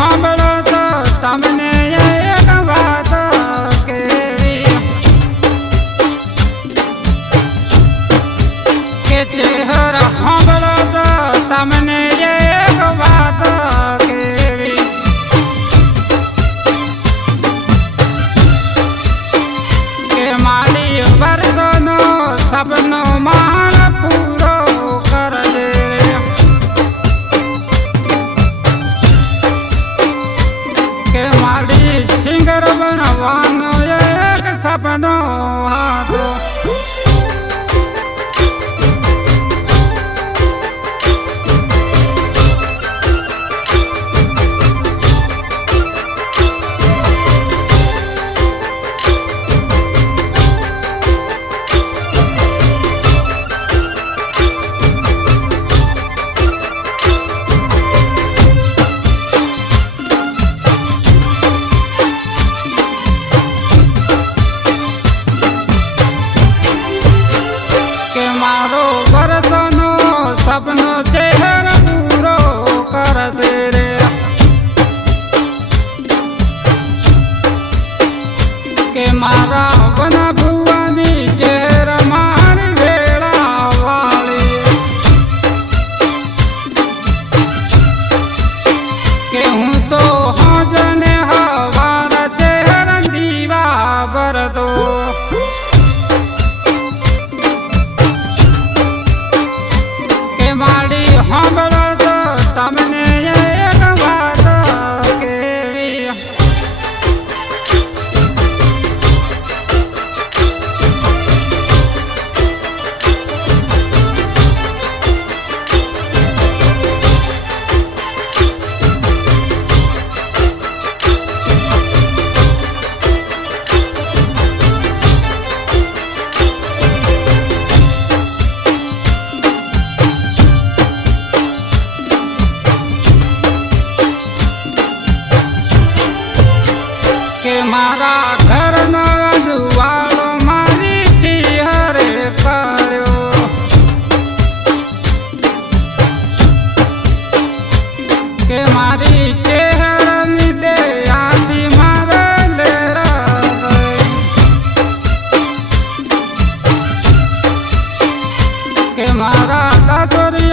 સાંભળો તો તમને એક વાત કેવી કે ચહેરા સાંભળો તો તમને એક વાત કેવી કે મારી વર્ષનો સપનો માણ પૂરો કરજે કે મારી સિંગર બનવાનો એક સપનો હતો મારો વર્ષનો સપનો ચહેરો પૂરો કરશે રે કે મારા બના ભુવાની ચહેરા મારી વેળા વાળી કે હું તો હજને હવારા ચહેરા દીવા ભરતો મારી સાંભળો તો તમને એક વાત કેવી કે મારા ઘરનો દુવાળો મારી ચિહરે કર્યો કે મારી ચહેરાની દયાથી મારે લેરા કે મારા દાસોરી